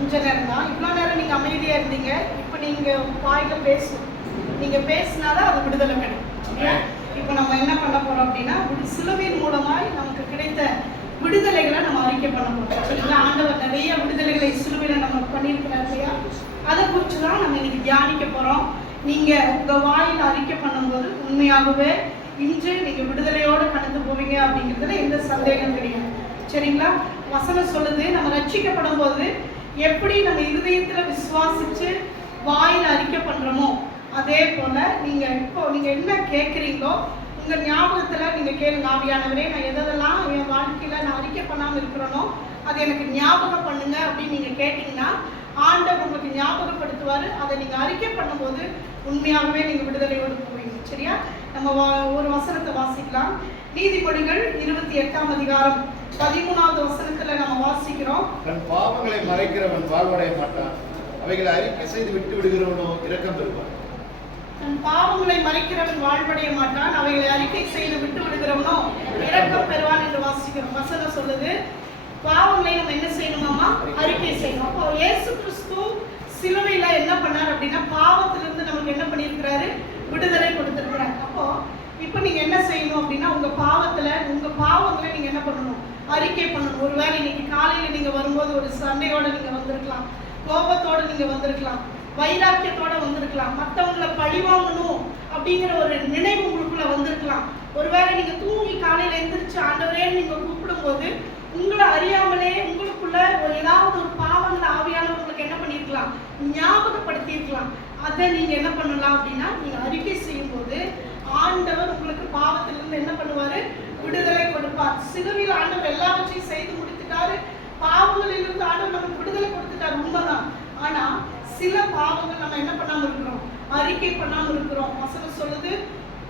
கொஞ்ச நேரம் தான். இவ்வளோ நேரம் நீங்கள் அமைதியாக இருந்தீங்க. இப்போ நீங்கள் வாயில பேசணும். நீங்கள் பேசினாதான் அது விடுதலை கிடைக்கும். இப்போ நம்ம என்ன பண்ண போகிறோம் அப்படின்னா, சிலுவையின் மூலமாய் நமக்கு கிடைத்த விடுதலைகளை நம்ம அறிக்கை பண்ண போகிறோம். சரிங்களா? ஆண்டவர் நிறைய விடுதலைகளை சிலுவையில் நம்ம பண்ணியிருக்கிறார் இல்லையா? அதை குறித்து தான் நம்ம இன்னைக்கு தியானிக்க போகிறோம். நீங்கள் உங்கள் வாயில் அறிக்கை பண்ணும்போது உண்மையாகவே இன்று நீங்கள் விடுதலையோடு கடந்து போவீங்க அப்படிங்கிறதுல எந்த சந்தேகம் கிடையாது. சரிங்களா? வசனம் சொல்லுது, நம்ம ரட்சிக்கப்படும் போது எப்படி நம்ம இருதயத்தில் விசுவாசித்து வாயில் அறிக்கை பண்ணுறோமோ அதே போல் நீங்கள் இப்போ நீங்கள் என்ன கேட்குறீங்களோ உங்கள் ஞாபகத்தில் நீங்கள் கேளுங்க. ஆவியானவரே, நான் எதெல்லாம் என் வாழ்க்கையில் நான் அறிக்கை பண்ணாமல் இருக்கிறேனோ அது எனக்கு ஞாபகம் பண்ணுங்க அப்படின்னு நீங்கள் கேட்டிங்கன்னா ஆண்டவர் உங்களுக்கு ஞாபகப்படுத்துவார். அதை நீங்கள் அறிக்கை பண்ணும்போது உண்மையாகவே நீங்கள் விடுதலையோடு போவீங்க. சரியா? நம்ம ஒரு வசனத்தை வாசிக்கலாம். நீதிமொழிகள் 28ஆம் அதிகாரம் 13வது வசனத்தில் நம்ம வாசிக்கிறோம். தன் பாவங்களை மறைக்கிறவன் வாழ்வடைய மாட்டான், அவைகளை அறிக்கை செய்து விட்டு விடுகிறவனோ இரக்கம் பெறுவான். தன் பாவங்களை மறைக்கிறவன் வாழ்வடைய மாட்டான், அவைகளை அறிக்கை செய்து விட்டு விடுகிறவனோ இரக்கம் பெறுவான் என்று வாசிக்கிறோம். வசனம் சொல்லுது, பாவங்களை நம்ம என்ன செய்யணுமாமா? அறிக்கை செய்யணும். அப்போ இயேசு கிறிஸ்து சிலுவையில் என்ன பண்ணார் அப்படின்னா, பாவத்திலிருந்து நமக்கு என்ன பண்ணியிருக்கிறாரு? விடுதலை கொடுத்திருக்கிறார். அப்போ இப்போ நீங்கள் என்ன செய்யணும் அப்படின்னா, உங்கள் பாவங்களை நீங்கள் என்ன பண்ணணும்? அறிக்கை பண்ணணும். ஒருவேளை இன்னைக்கு காலையில் நீங்கள் வரும்போது ஒரு சண்டையோடு நீங்கள் வந்திருக்கலாம், கோபத்தோடு நீங்கள் வந்திருக்கலாம், வைராக்கியத்தோட வந்திருக்கலாம், மற்றவங்களை பழிவாங்கணும் அப்படிங்கிற ஒரு நினைவு உங்களுக்குள்ள வந்திருக்கலாம். ஒருவேளை நீங்க தூங்கி காலையில எந்திரிச்சு ஆண்டவரே நீங்க கூப்பிடும் போது உங்களை அறியாமலே உங்களுக்குள்ள ஏதாவது ஒரு பாவங்களை ஆவியானவங்களுக்கு என்ன பண்ணிருக்கலாம்? ஞாபகப்படுத்தி இருக்கலாம். அதை நீங்க என்ன பண்ணலாம் அப்படின்னா, நீங்க அறிக்கை செய்யும் போது ஆண்டவர் உங்களுக்கு பாவத்திலிருந்து என்ன பண்ணுவாரு? விடுதலை கொடுப்பார். சிலுவையில் ஆண்டவர் எல்லாவற்றையும் செய்து முடித்துட்டாரு. பாவங்களிலிருந்து ஆண்டவர் நமக்கு விடுதலை கொடுத்துட்டாரு, உண்மைதான். ஆனா சில பாவங்கள் நம்ம என்ன பண்ணாம இருக்கிறோம்? அறிக்கை பண்ணாம இருக்கிறோம். வசனம் சொல்லுது,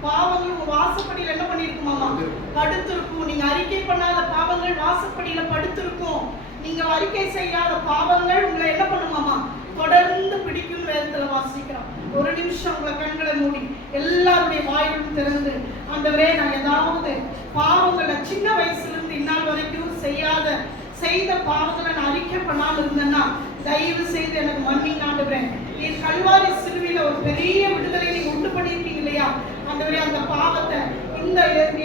பாவங்கள் வாசப்படியில் என்ன பண்ணிருக்குமாமா? படுத்திருக்கும். நீங்க அறிக்கை பண்ணாத பாவங்கள் வாசப்படியில படுத்திருக்கும். நீங்க அறிக்கை செய்யாத பாவங்கள் உங்களை என்ன பண்ணுமாமா? தொடர்ந்து பிடிக்கும். வேதத்துல வாசிக்கிறோம். ஒரு நிமிஷம் உங்களை கண்களை மூடி எல்லாருடைய வாயிலும் திறந்து, ஆண்டவரே, நான் ஏதாவது பாவங்களை சின்ன வயசுல இருந்து இந்நாள் வரைக்கும் செய்த பாவங்களை நான் அறிக்கை பண்ணாம இருந்தேன்னா தயவு செய்து எனக்கு மன்னிங்க ஆண்டவரே. நீ கல்வாரி சிலுவையில ஒரு பெரிய விடுதலை நீங்க உண்டு பண்ணியிருக்கீங்க இல்லையா ஆண்டவரே? அந்த பாவத்தை, இந்த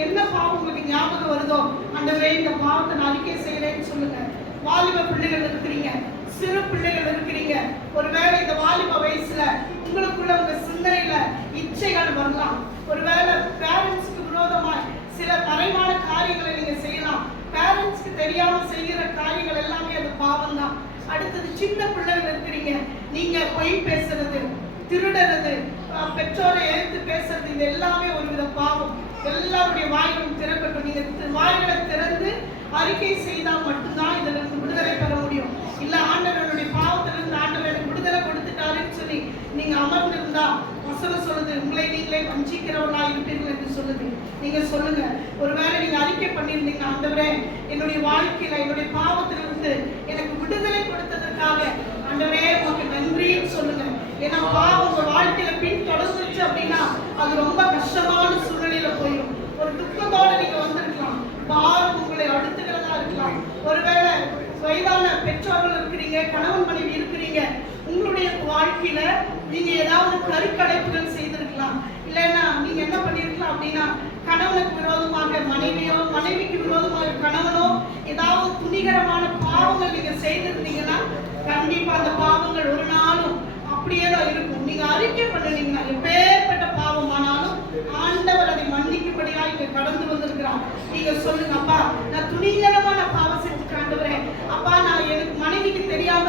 என்ன பாவம் உங்களுக்கு ஞாபகம் வருதோ ஆண்டவரே, இந்த பாவத்தை நான் அறிக்கை செய்யறேன்னு சொல்லுங்க. வாலிப பிள்ளைகள் இருக்கிறீங்க, சிறு பிள்ளைகள் இருக்கிறீங்க. ஒருவேளை இந்த வாலிப வயசுல உங்களுக்குள்ள உங்க சிந்தனையில இச்சைகள் வரலாம். ஒருவேளை பேரண்ட்ஸ்க்கு விரோதமா சில மறைவான காரியங்களை நீங்க செய்யலாம். பேரண்ட்ஸ்க்கு தெரியாம செய்கிற காரியங்கள் எல்லாமே அது பாவம் தான். அடுத்தது சின்ன பிள்ளைகள் இருக்கிறீங்க, நீங்க பொய் பேசுறது, திருடுறது, பெற்றோரை எழுத்து பேசுறது, இது எல்லாமே ஒரு வித பாவம். எல்லாருடைய வாய்களும் திறக்கட்டும். நீங்க வாய்களை திறந்து அறிக்கை செய்தால் மட்டும்தான் இதுல இருந்து விடுதலை பெற முடியும். இல்ல ஆண்டவருடைய பாவத்திலிருந்து ஆண்டவர் எனக்கு விடுதலை கொடுத்துட்டாருன்னு சொல்லி நீங்க அமர்ந்திருந்தா வசனம் சொல்லுது, உங்களை நீங்களே வஞ்சிக்கிறவர்களா இருப்பீர்கள் என்று சொல்லுது. நீங்க சொல்லுங்க, ஒருவேளை நீங்க அறிக்கை பண்ணியிருந்தீங்க, ஆண்டவரே, என்னுடைய வாழ்க்கையில என்னுடைய பாவத்திலிருந்து எனக்கு விடுதலை கொடுத்ததற்காக ஆண்டவரே உங்களுக்கு நன்றின்னு சொல்லுங்க. ஏன்னா பாவம் உங்க வாழ்க்கையில பின் தொடர்ந்துச்சு அப்படின்னா அது ரொம்ப கஷ்டமான சூழ்நிலையில போயிடும். ஒரு துக்கத்தோட நீங்க வந்திருக்கலாம், பாவம் உங்களை அடுத்துக்கிறதா இருக்கலாம். ஒருவேளை வயதான பெற்றோர்கள் இருக்கிறீங்க, கணவன் மனைவி இருக்கிறீங்க, உங்களுடைய வாழ்க்கையில நீங்க ஏதாவது கருக்கடைப்புகள் செய்திருக்கலாம். இல்லைன்னா நீங்க என்ன பண்ணிருக்கலாம் அப்படின்னா, கணவனுக்கு விரோதமாக மனைவியோ, மனைவிக்கு விரோதமாக கணவனோ ஏதாவது துணிகரமான பாவங்கள் நீங்க செய்திருந்தீங்கன்னா கண்டிப்பா அந்த பாவங்கள் ஒரு நாளும் அப்படியே தான் இருக்கும். நீங்க அறிக்கை பண்ணினீங்கன்னா எப்பேற்பட்ட பாவமானாலும் ஆண்டவர் அதை மன்னிக்கும்படியா இங்க கடந்து வந்திருக்கிறான். நீங்க சொல்லுங்க, அப்பா, நான் துணிகரமான பாவம் செஞ்சுட்டு ஆண்டவரே, அப்பா, நான் எனக்கு மனைவிக்கு தெரியாம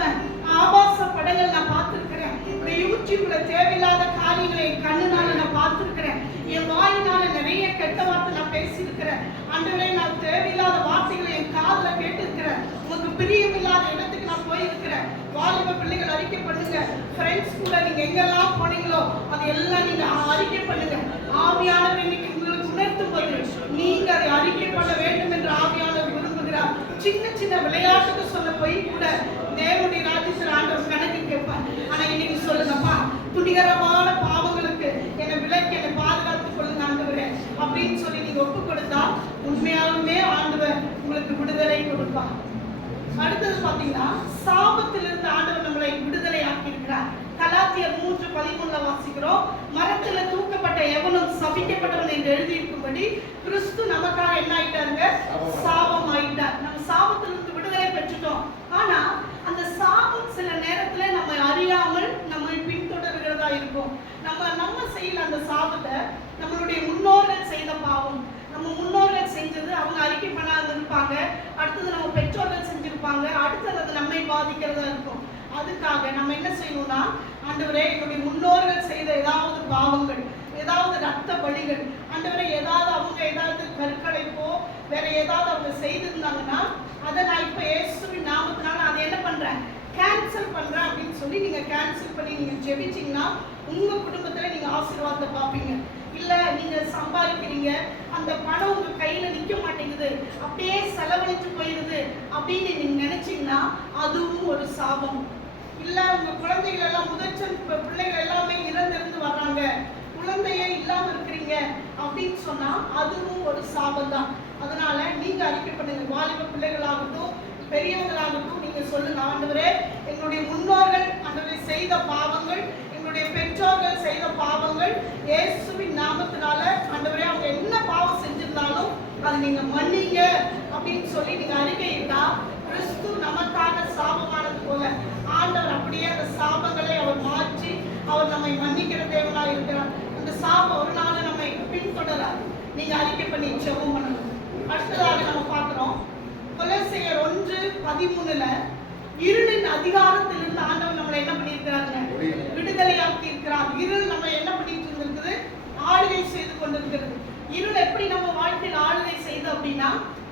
ஆபாச படங்கள் நான் பார்த்திருக்கிறேன், இந்த யூடியூப்ல தேவையில்லாத காரியங்களை என் கண்ணுனால நான் பார்த்திருக்கிறேன், என் வாயினால நிறைய கெட்ட வார்த்தை நான் பேசியிருக்கிறேன் ஆண்டவரே, நான் தேவையில்லாத வார்த்தைகளை என் காதுல கேட்டிருக்கிறேன், உங்களுக்கு பிரியமில்லாத இடத்துக்கு நான் போயிருக்கிறேன். வாலிப பிள்ளைகள் அறிக்கை பண்ணுங்க. ஃப்ரெண்ட்ஸ் கூட நீங்க எங்கெல்லாம் போனீங்களோ அது எல்லாம் நீங்க அறிக்கை பண்ணுங்க. ஆவியானவர் இன்னைக்கு உங்களுக்கு உணர்த்தும் போது நீங்க அதை அறிக்கை பண்ண வேண்டும் என்று ஆவியானவர் விரும்புகிறார். சின்ன சின்ன விளையாட்டுக்கு சொல்ல போய் கூட தேவனுடைய ராஜ்யத்தில் ஆண்டவர் கணக்கு கேட்பார். ஆனா இன்னைக்கு சொல்லுங்கப்பா, துணிகரமான பாவங்களுக்கு என்னை விலக்கி என்னை பாதுகாத்துக் கொள்ளுங்க ஆண்டவரே அப்படின்னு சொல்லி நீங்க ஒப்பு கொடுத்தா உண்மையாலுமே ஆண்டவர் உங்களுக்கு விடுதலை கொடுப்பார். அடுத்தது பாத்தீங்கன்னா, சாபத்திலிருந்து ஆண்டவர் கலாத்தியர் 3:13 வாசிக்கிறோம். மரத்துல தூக்கப்பட்ட எவனும் சபிக்கப்பட்டவன் என்று எழுதியிருக்கும்படி கிறிஸ்து நமக்காக என்ன ஆயிட்டாருங்க? சாபம் ஆயிட்டார். நம்ம சாபத்திலிருந்து விடுதலை பெற்றுட்டோம். ஆனா அந்த சாபம் சில நேரத்துல நம்ம அறியாமல் நம்மை பின்தொடர்கிறதா இருக்கும். நம்ம செய்யல அந்த சாபத்தை. நம்மளுடைய முன்னோர்கள் செய்த பாவம், நம்ம முன்னோர்கள் செஞ்சது அவங்க அறிக்கை பண்ணாம இருப்பாங்க. அடுத்தது நம்ம பெற்றோர்கள் செஞ்சிருப்பாங்க. அடுத்தது அது நம்மை பாதிக்கிறதா இருக்கும். அதுக்காக நம்ம என்ன செய்யணும்னா, ஆண்டவரே என்னுடைய முன்னோர்கள் செய்த ஏதாவது பாவங்கள், ஏதாவது ரத்த பலிகள், ஆண்டவரே ஏதாவது கருக்கடைப்போ வேற ஏதாவது அவங்க செய்திருந்தாங்கன்னா அதை நான் இப்ப இயேசுவின் நாமத்தினால அதை என்ன பண்றேன்? கேன்சல் பண்றேன் அப்படின்னு சொல்லி நீங்க கேன்சல் பண்ணி நீங்க ஜெபிச்சீங்கன்னா உங்க குடும்பத்துல நீங்க ஆசீர்வாதத்தை பார்ப்பீங்க. இல்ல நீங்க சம்பாதிக்கிறீங்க, அந்த பணம் உங்க கையில நிக்க மாட்டேங்குது, அப்படியே செலவழிச்சு போயிருது அப்படின்னு நீங்க நினைச்சீங்கன்னா அதுவும் ஒரு சாபம். இல்ல உங்க குழந்தைகள் எல்லாம் முதற்சன் பிள்ளைகள் எல்லாமே இறந்திருந்து வர்றாங்க, குழந்தையே இல்லாம இருக்கிறீங்க அப்படின்னு சொன்னா அதுவும் ஒரு சாபம் தான். அதனால நீங்க அறிக்கை பண்ணுங்க. வாலிப பிள்ளைகளாகட்டும் பெரியவங்களாகட்டும் நீங்க சொல்லுங்க, ஆண்டவரே என்னுடைய முன்னோர்கள் ஆண்டவரே செய்த பாவங்கள், என்னுடைய பெற்றோர்கள் செய்த பாவங்கள் இயேசுவின் நாமத்தினால ஆண்டவரே அவங்க என்ன பாவம் செஞ்சிருந்தாலும் அதை நீங்க மன்னிங்க அப்படின்னு சொல்லி நீங்க அறிக்கையிட்டா கிறிஸ்து நமக்காக சாபமானது போல ஆண்டவர் அப்படியே அந்த சாபங்களை அவர் மாற்றி அவர் நம்மை மன்னிக்கிற தேவனாக இருக்கிறார். அந்த சாபம் ஒரு நாள் நம்மை பின்தொடராது. நீங்க அறிக்கை பண்ணி ஜெபம் பண்ணணும். அடுத்ததாக நம்ம பார்க்கிறோம் கொலோசியர் 1:13 இருளின் அதிகாரத்திலிருந்து ஆண்டவர் நம்மளை என்ன பண்ணியிருக்கிறாங்க? விடுதலையாக்கி இருக்கிறார். இருள் நம்ம என்ன பண்ணிட்டு இருந்திருக்குது? ஆளுகை செய்து கொண்டிருக்கிறது. இருள் எப்படி நம்ம வாழ்க்கையில் ஆளுகை செய்து அப்படின்னா,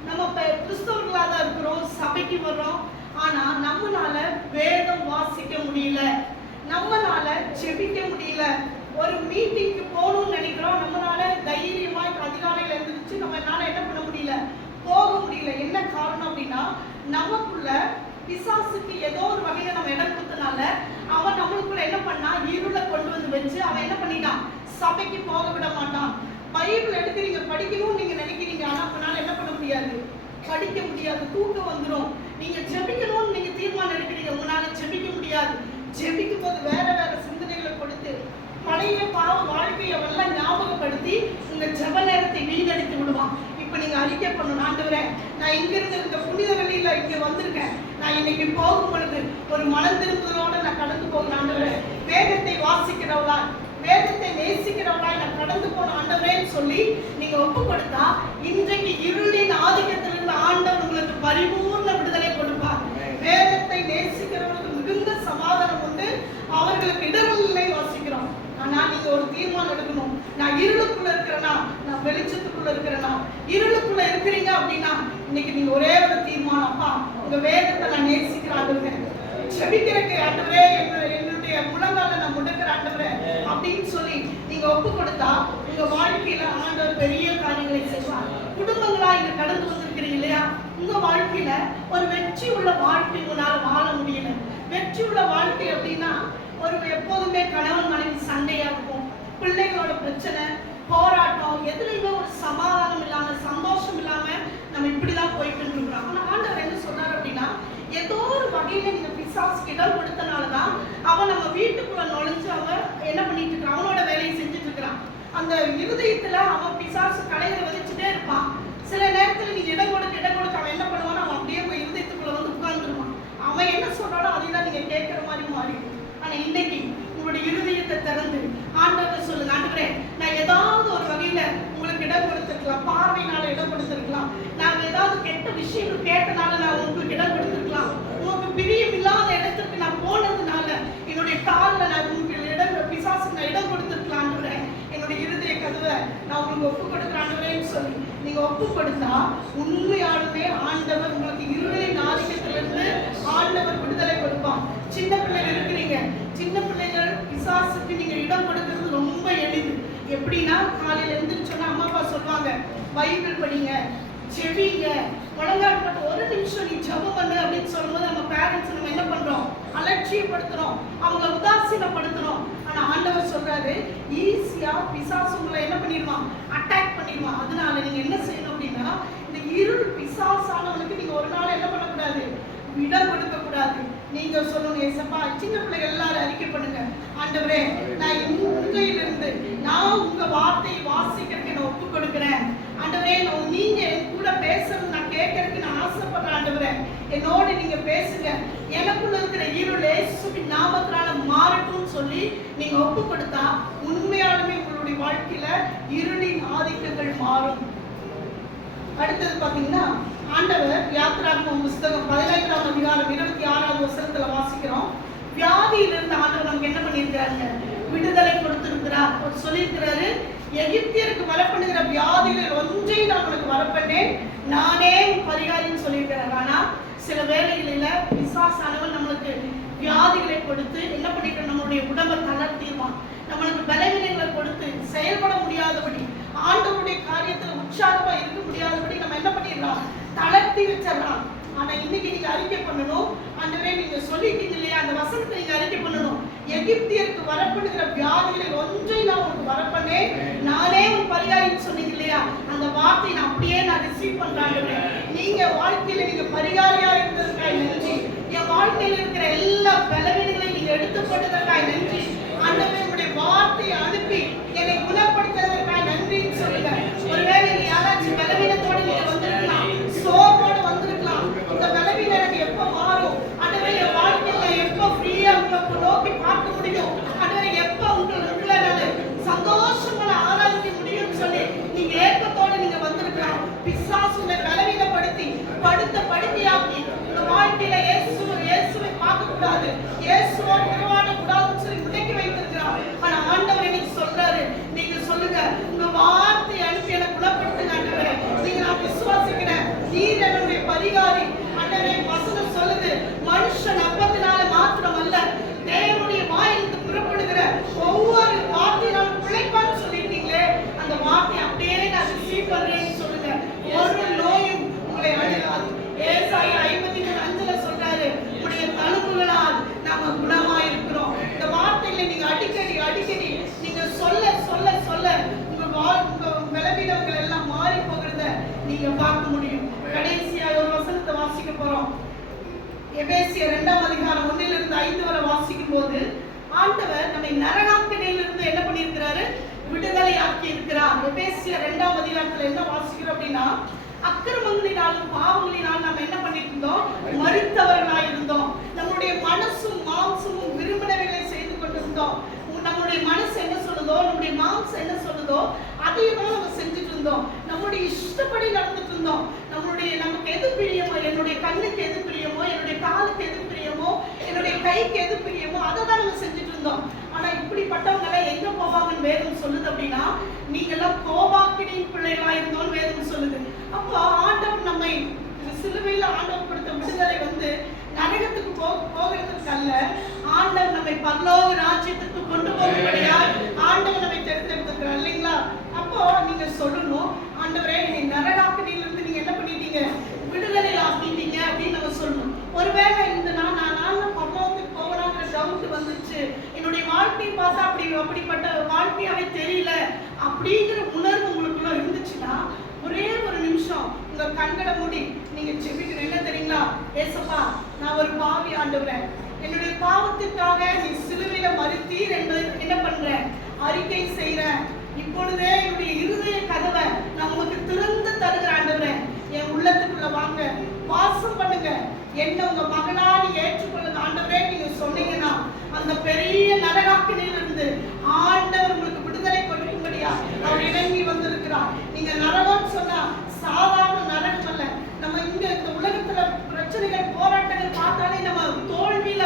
நம்ம கிறிஸ்தவர்களாக தான் இருக்கிறோம், சபைக்கு வர்றோம், ஆனா நம்மளால வேதம் வாசிக்க முடியல, நம்மளால ஜெபிக்க முடியல. ஒரு மீட்டிங்க்கு போகணும்னு நினைக்கிறோம், நம்மளால தைரியமா அதிகாலையில எழுந்திருச்சு நம்மளால என்ன பண்ண முடியல? போக முடியல. என்ன காரணம் அப்படின்னா, நமக்குள்ள பிசாசுக்கு ஏதோ ஒரு வகையில நம்ம இடம் கொடுத்தனால அவன் நம்மளுக்குள்ள என்ன பண்ணா? இருளை கொண்டு வந்து வச்சு அவன் என்ன பண்ணிட்டான்? சபைக்கு போக விட மாட்டான். பைபிள் எடுக்கிறீங்க, படிக்கணும்னு நீங்க நினைக்கிறீங்க, ஆனா அப்பனால என்ன பண்ண முடியாது? படிக்க முடியாது. தூக்கம் வந்துடும். நீங்க ஜெபிக்கணும்னு நீங்க தீர்மானம் எடுக்கிறீங்க, உங்களால ஜெபிக்க முடியாது. ஜெபிக்கும் போது வேற வேற சிந்தனைகளை கொடுத்து பழைய பாவ வாழ்க்கையை எல்லாம் ஞாபகப்படுத்தி உங்க ஜெப நேரத்தை வீணடித்து விடுவான். இப்ப நீங்க அறிக்கை பண்ணணும், ஆண்டவரே நான் இங்கிருந்து இந்த புனித வெளியில இங்க வந்திருக்கேன், நான் இன்னைக்கு போகும் பொழுது ஒரு மனம் திரும்புதலோட நான் கடந்து போகணும். ஆண்டவரே வேதத்தை வாசிக்கிறவளா, வேதத்தை நேசிக்கிறவளா நான் கடந்து போன ஆண்டவரேன்னு சொல்லி நீங்க ஒப்பு கொடுத்தா இன்றைக்கு இருளின் ஆதிக்கத்திலிருந்து ஆண்டவர் உங்களுக்கு பரிபூர்ண விடுதலை கொடுப்பார். வேதத்தை நேசிக்கிறவர்களுக்கு மிகுந்த சமாதானம் உண்டு, அவர்களுக்கு இடர்கள் இல்லை வாசிக்கிறோம். ஆனா நீங்க ஒரு தீர்மானம் எடுக்கணும். நான் இருளுக்குள்ள இருக்கிறேனா, நான் வெளிச்சத்துக்குள்ள இருக்கிறேனா? இருளுக்குள்ள இருக்கிறீங்க அப்படின்னா இன்னைக்கு நீங்க ஒரே ஒரு தீர்மானம், அப்பா உங்க வேதத்தை நான் நேசிக்கிறேன், ஜெபிக்கிறக்கு ஆண்டவரே என்னுடைய முழங்கால நான் முடக்கிற ஆண்டவரே அப்படின்னு சொல்லி நீங்க ஒப்பு கொடுத்தா உங்க வாழ்க்கையில ஆண்டவர் பெரிய காரியங்களை செய்வார். குடும்பங்களா இங்க கடந்து வந்திருக்கிறீங்க இல்லையா? உங்க வாழ்க்கையில ஒரு வெற்றி உள்ள வாழ்க்கை உங்களால வாழ முடியல. வெற்றி உள்ள வாழ்க்கை அப்படின்னா ஒரு எப்போதுமே கணவன் மனைவி சண்டையா இருக்கும், பிள்ளைகளோட பிரச்சனை, போராட்டம், எதுலையுமே ஒரு சமாதானம் இல்லாம சந்தோஷம் இல்லாம நம்ம இப்படிதான் போயிட்டு இருக்கிறோம். ஆனா ஆண்டவர் என்ன சொன்னார் அப்படின்னா, ஏதோ ஒரு வகையில நீங்க பிசாசுக்கு இடம் கொடுத்தனாலதான் அவன் நம்ம வீட்டுக்குள்ள நுழைஞ்சு அவன் என்ன பண்ணிட்டு இருக்கான்? அவனோட வேலையை செஞ்சுட்டு இருக்கிறான். அந்த இருதயத்துல அவன் பிசாசு கலைகளை விதைச்சுட்டே இருப்பான். சில நேரத்துல நீங்க இடம் கொடுக்க அவன் என்ன பண்ணுவான்? அவன் அப்படியே போய் இருதயத்துக்குள்ள வந்து உட்கார்ந்துருவான். அவன் என்ன சொல்றானோ அதைதான் நீங்க கேட்கிற மாதிரி மாறி. ஆனா இன்னைக்கு உங்களுடைய இருதயத்தை திறந்து ஆண்டவரை சொல்லுங்க, ஆண்டவரே நான் ஏதாவது ஒரு வகையில உங்களுக்கு இடம் கொடுத்திருக்கலாம், பார்வையினால இடம் கொடுத்திருக்கலாம், நாங்க ஏதாவது கெட்ட விஷயங்கள் கேட்டனால நான் உங்களுக்கு இடம் கொடுத்திருக்கலாம், உங்களுக்கு பிரியம் இல்லாத இடத்துக்கு நான் போனதுனால என்னுடைய காலில் நான் உங்களுக்கு இடம் பிசாசுக்கு நான் இடம் கொடுத்திருக்கலாம். ஆண்டவரே என்னுடைய இருதய கதவை நான் உங்களுக்கு ஒப்பு கொடுக்குறாண்டவரேன்னு சொல்லி நீங்க ஒப்பு கொடுத்தா உண்மையாலுமே ஆண்டவர் உங்களுக்கு இருளின் ஆதிக்கத்திலிருந்து ஆண்டவர் விடுதலை கொடுப்பான். சின்ன பிள்ளைகள் இருக்கிறீங்க, சின்ன பிள்ளைகள் பிசாசுக்கு நீங்க இடம் கொடுக்கிறது ரொம்ப எளிது. எப்படின்னா காலையில எழுந்திரிச்சோன்னா அம்மா அப்பா சொல்லுவாங்க, பைபிள் படிங்க, ஜெபிங்க, முழங்கால் போட்டு ஒரு நிமிஷம் நீ ஜெபம் பண்ணு அப்படின்னு சொல்லும்போது நம்ம பேரண்ட்ஸ் நம்ம என்ன பண்றோம்? அலட்சியப்படுத்துறோம், அவங்க உதாசீனப்படுத்துறோம். ஆனா ஆண்டவர் சொல்றாரு, ஈஸியா பிசாசு உங்களை என்ன பண்ணிடுவான்? அட்டாக் பண்ணிடுவான். அதனால நீங்க என்ன செய்யணும் அப்படின்னா, இந்த இருள் பிசாசானவனுக்கு நீங்க ஒரு நாள் என்ன பண்ணக்கூடாது? இடம் கொடுக்க கூடாது. நீங்க சொல்லணும், ஏசப்பா சின்ன பிள்ளைகள் எல்லாரும் அறிக்கை பண்ணுங்க, ஆண்டவரே நான் இன்றையிலிருந்து நான் உங்க வார்த்தையை வாசிக்கிறதுக்கு நான் ஒப்பு கொடுக்கிறேன் ஆண்டவரே. நீங்க என் கூட பேசுறது நான் கேட்கறதுக்கு நான் ஆசைப்படுறேன் ஆண்டவரே. என்னோடு நீங்க பேசுங்க. எனக்குள்ள இருக்கிற இருள் இயேசுவின் நாமத்தினால மாறட்டும்னு சொல்லி நீங்க ஒப்பு கொடுத்தா உண்மையாலுமே உங்களுடைய வாழ்க்கையில இருளின் ஆதிக்கங்கள் மாறும். அடுத்தது பாத்தீங்கன்னா ஆண்டவர் யாத்திராகமம் புஸ்தகம் 15ஆம் அதிகாரம் 26வது வசனத்துல வாசிக்கிறோம். வியாதியிலிருந்து ஆண்டவர் நமக்கு என்ன பண்ணியிருக்கிறாங்க? விடுதலை கொடுத்திருக்கிறார். அவர் சொல்லியிருக்கிறாரு, எகிப்தியருக்கு வரப்படுகிற வியாதிகளில் ஒன்றை நான் உனக்கு வரப்பண்ணேன், நானே பரிகாரின்னு சொல்லியிருக்கிறார். ஆனா சில வேளைகளில பிசாசானவன் நம்மளுக்கு வியாதிகளை கொடுத்து என்ன பண்ணிட்டு நம்மளுடைய உடம்பை தளர்த்திடுவான். நம்மளுக்கு பலவீனங்களை கொடுத்து செயல்பட முடியாதபடி, ஆண்டவருடைய காரியத்துல உற்சாகமா இருக்க முடியாதபடி நம்ம என்ன பண்ணிடலாம்? தளர்த்தி வச்சிடலாம். ஆனா இன்னைக்கு நீங்க அறிக்கை பண்ணணும். ஆண்டவரே நீங்க சொல்லிட்டீங்க இல்லையா, அந்த வசனத்தை நீங்க அறிக்கை பண்ணணும். எகிப்தியருக்கு வரப்படுகிற வியாதிகளில் ஒன்றை நான் உங்களுக்கு வரப்பண்ணேன், நானே உன் பரிகாரின்னு சொன்னீங்க இல்லையா, அந்த வார்த்தை நான் அப்படியே நான் ரிசீவ் பண்றாங்க. நீங்க வாழ்க்கையில நீங்க பரிகாரியா இருந்ததற்காக நன்றி. என் வாழ்க்கையில இருக்கிற எல்லா பலவீனங்களையும் நீங்க எடுத்துக்கொண்டதற்காக நன்றி. ஆண்டவரே உங்களுடைய வார்த்தையை அனுப்பி என்னை குணப்படுத்துவதற்காக நன்றின்னு சொல்லுங்க. ஒருவேளை நீங்க யாராச்சும் பலவீனத்தோட நீங்க வந்திருக்கலாம், சோர்வோட வந்திருக்கலாம். இந்த பலவீனம் எனக்கு எப்ப மாறும் ஆண்டவரே? என் வாழ்க்கையில எப்ப ஃப்ரீயா உங்களை நோக்கி பார்க்க முடியும் ஆண்டவரே? எப்ப உங்களை நான் சந்தோஷங்களை ஆராதிக்க முடியும்னு சொல்லி நீங்க ஏக்கத்தோட நீங்க வந்திருக்கலாம். பிசாசு உங்களை பலவீனப்படுத்தி படுத்தியாக்கி உங்க வாழ்க்கையில இயேசுவை பார்க்க கூடாது, இயேசுவோட உறவாட கூடாதுன்னு சொல்லி முடக்கி வைத்திருக்கிறார். ஆனா ஆண்டவர் இன்னைக்கு சொல்றாரு, நீங்க சொல்லுங்க, உங்க வார்த்தை அனுப்பி எனக்கு குணப்படுத்துங்க ஆண்டவரே. நீங்க நான் விசுவாசிக்கிறேன், நீர் என்னுடைய பரிகாரி ஆண்டவரே. வசனம் சொல்லுது, மனுஷன் அப்பத்தினால மாத்திரம் அல்ல, தேவனுடைய வாயிலிருந்து புறப்படுகிற ஒவ்வொரு வார்த்தையினாலும் பிழைப்பான்னு சொல்லிட்டீங்களே, அந்த வார்த்தையை அப்படியே நான் ரிசீவ் பண்றேன்னு சொல்லுங்க. ஒரு நோயும் உங்களை அணுகாது. ஏசாயா 53:5 சொல்றாரு, உடைய தழும்புகளால் நாம குணமாயிருக்கிறோம். இந்த வார்த்தையில நீங்க அடிக்கடி நீங்க சொல்ல சொல்ல சொல்ல உங்க பலவீனங்கள் எல்லாம் மாறி போகிறத நீங்க பார்க்க முடியும். கடைசியா ஒரு வசனத்தை வாசிக்க போறோம். எபேசியர் 2ஆம் அதிகாரம் 1லிருந்து 5 வரை வாசிக்கும் போது ஆண்டவர் நம்மை நரகாக்கினிலிருந்து என்ன பண்ணியிருக்கிறாரு? விடுதலை ஆக்கி இருக்கிறார். எபேசியர் 2ஆம் அதிகாரத்துல என்ன வாசிக்கிறோம் அப்படின்னா, அக்கிரமங்களினாலும் பாவங்களினாலும் நம்ம என்ன பண்ணிட்டு இருந்தோம்? மரித்தவர்களாய் இருந்தோம். நம்முடைய மனசும் மாம்சமும் விரும்பினவைகளை செய்து கொண்டிருந்தோம். நம்முடைய மனசு என்ன சொல்லுதோ, நம்முடைய மாம்சம் என்ன சொல்லுதோ அதையும் தான் நம்ம செஞ்சுட்டு இருந்தோம். நம்முடைய இஷ்டப்படி நடந்துட்டு இருந்தோம். நமக்கு எது பிரியமோ, என்னுடைய கண்ணுக்கு எது பிரியமோ, என்னுடைய காலுக்கு எது பிரியமோ, என்னுடைய கைக்கு எது பிரியமோ அதை தான் நம்ம செஞ்சுட்டு இருந்தோம். ஆனா இப்படிப்பட்டவங்க எல்லாம் எங்க போவாங்கன்னு வேதம் சொல்லுது அப்படின்னா, நீங்க எல்லாம் கோபாக்கினின் பிள்ளைகளா இருந்தோம்னு வேதம் சொல்லுது. அப்போ ஆண்டவர் நம்மை சிலுவையில் ஆண்டவர் கொடுத்த விடுதலை நரகத்துக்கு போகிறதுக்கு அல்ல, ஆண்டவர் நம்மை பரலோக ராஜ்யத்துக்கு கொண்டு போகும்படியா ஆண்டவர் நம்மை தேர்ந்தெடுத்திருக்கிறார் இல்லைங்களா? அப்போ நீங்க சொல்லணும், ஆண்டவரே என்னை நரகாக்கினிலிருந்து நீங்க என்ன பண்ணிட்டீங்க? விடுதலை ஆக்கிட்டீங்க அப்படின்னு நம்ம சொல்லணும். ஒருவேளை இந்த நான் பரலோகத்துக்கு போகலாங்கிற டவுட் வந்துச்சு, என்னுடைய வாழ்க்கையை பார்த்தா அப்படிப்பட்ட வாழ்க்கையாவே தெரியல அப்படிங்கிற உணர்வு உங்களுக்குள்ள இருந்துச்சுன்னா, ஒரே ஒரு நிமிஷம் உங்க கண்களை மூடி நீங்க ஜெபிக்கணும். என்ன தெரியுங்களா? ஏசப்பா, நான் ஒரு பாவி ஆண்டவரே, என்னுடைய பாவத்திற்காக நீ சிலுவையில மரித்தீர் என்பதை என்ன பண்றேன்? அறிக்கை செய்யறேன். இப்பொழுதே என்னுடைய இருதய கதவை நான் உங்களுக்கு திறந்து தருகிற ஆண்டவரே, என் உள்ளத்துக்குள்ள வாங்க, வாசம் பண்ணுங்க, என்ன உங்க மகனாடி ஏற்றுக்கொள்ளுங்க ஆண்டவரே. நீங்க சொன்னீங்கன்னா அந்த பெரிய நரகாக்கினிலிருந்து ஆண்டவர் உங்களுக்கு விடுதலை கொடுக்கும்படியா அவர் இறங்கி வந்திருக்கிறார். நீங்க நரகம் சொன்னா சாதாரண நரகம் அல்ல. நம்ம இந்த உலகத்துல பிரச்சனைகள் போராட்டங்கள் பார்த்தாலே நம்ம தோல்வியில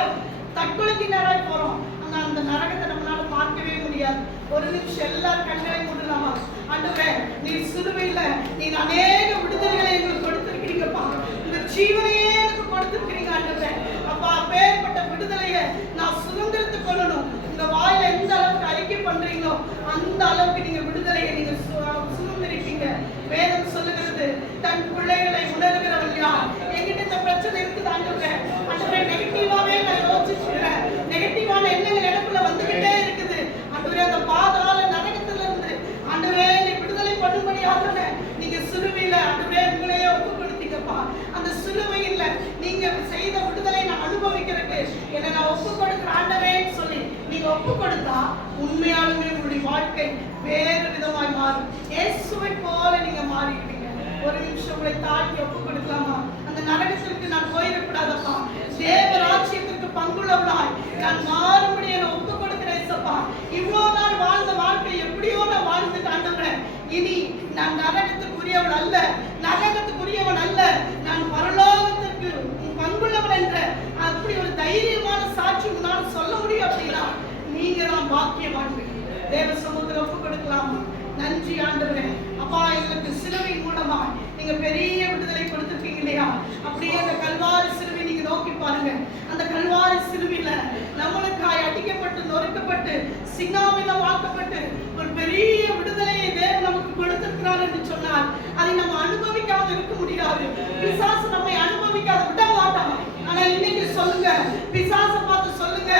தற்கொலைக்கினராய் போறோம். ஆனா அந்த நரகத்தை நம்மளால பார்க்கவே முடியாது. ஒரு நிமிஷம் எல்லாரும் கண்களை மூடலாமா? ஆண்டவரே, நீ சிலுவையில நீர் அநேக விடுதலைகளை எங்களுக்கு கொடுத்திருக்கிறீங்கப்பா, இந்த ஜீவனையே எனக்கு கொடுத்திருக்கிறீங்க ஆண்டவரே. அப்பா, அப்பேற்பட்ட விடுதலையை நான் சுதந்திரத்துக் கொள்ளணும். இந்த வாயில எந்த அளவுக்கு அறிக்கை பண்றீங்களோ அந்த அளவுக்கு நீங்க விடுதலையை நீங்க சுதந்திரிப்பீங்க. வேதம் சொல்லுகிறது, தன் பிள்ளைகளை உணர்கிறவன் யார்? என்கிட்ட இந்த பிரச்சனை இருக்குது ஆண்டவரே, ஆண்டவரே நெகட்டிவாவே நான் யோசிச்சுக்கிறேன், நெகட்டிவான எண்ணங்கள் எனக்குள்ள வந்துகிட்டே இருக்குது ஆண்டவரே. அந்த பாதாள நரகத்துல இருந்து ஆண்டவரே நீ விடுதலை பண்ணும்படியாக நீங்க சிலுவையில ஆண்டவரே உங்களையே ஒப்பு கொடுத்தீங்கப்பா. அந்த சிலுவையில நீங்க செய்த விடுதலை நான் அனுபவிக்கிறதுக்கு என்னை நான் ஒப்பு கொடுக்குற ஆண்டவரேன்னு சொல்லி நீங்க ஒப்பு கொடுத்தா உண்மையாலுமே உங்களுடைய வாழ்க்கை வேறு விதமாய் மாறும். இயேசுவை போல நீங்க மாறிடுவீங்க. ஒரு நிமிஷம் உங்களை தாழ்த்தி ஒப்பு கொடுக்கலாமா? அந்த நரகத்திற்கு நான் போயிடக்கூடாதப்பா, தேவ ராஜ்யத்திற்கு பங்குள்ளவளாய் நான் மாறும்படி என்னை ஒப்பு கொடுக்கிறேன் சப்பா. இவ்வளவு நாள் வாழ்ந்த வாழ்க்கை எப்படியோ நான் வாழ்ந்து காண்கிறேன். இனி நான் நரகத்துக்குரியவன் அல்ல, நரகத்துக்குரியவன் அல்ல, நான் பரலோகத்திற்கு பங்குள்ளவன் என்ற அப்படி ஒரு தைரியமான சாட்சி உங்களால் சொல்ல முடியும் அப்படின்னா நீங்க தான் பாக்கியவான்கள். தேவ சமூகத்தில் ஒப்பு கொடுக்கலாமா? நன்றி ஆண்டவரே. அப்பா, எங்களுக்கு சிலுவையின் மூலமா நீங்க பெரிய விடுதலை கொடுத்துருக்கீங்க இல்லையா? அப்படியே அந்த கல்வாரி சிலுவை நீங்க நோக்கி பாருங்க. அந்த கல்வாரி சிலுவையில நம்மளுக்காய் அடிக்கப்பட்டு நொறுக்கப்பட்டு சிங்காவில வாக்கப்பட்டு ஒரு பெரிய விடுதலையை தேவன் நமக்கு கொடுத்திருக்கிறார் என்று சொன்னால் அதை நம்ம அனுபவிக்காம இருக்க முடியாது. பிசாசு நம்மை அனுபவிக்காத விட மாட்டான். ஆனா இன்னைக்கு சொல்லுங்க, பிசாசை பார்த்து சொல்லுங்க,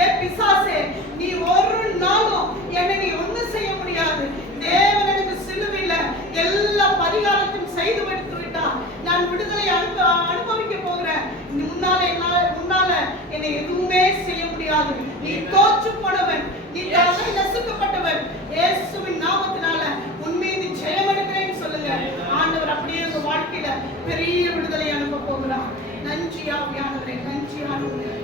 ஏ பிசாசே, நீ ஒரு நாளும் என்னை நீ ஒண்ணும் செய்ய முடியாது. தேவன் எனக்கு சிலுவையில எல்லா பரிகாரத்தையும் செய்து வைத்து விட்டார். நான் விடுதலை அனுபவிக்க போகிறேன். முன்னால என்னை எதுவுமே செய்ய முடியாது. நீ தோற்று போனவன், நீ தலை நசுக்கப்பட்டவன். இயேசுவின் நாமத்தினால உன் மீது ஜெயம் எடுக்கிறேன்னு சொல்லுங்க. ஆண்டவர் அப்படியே உங்க வாழ்க்கையில பெரிய விடுதலை அனுப்ப போகிறார். நன்றி ஆவியானவரே, நன்றி ஆண்டவரே.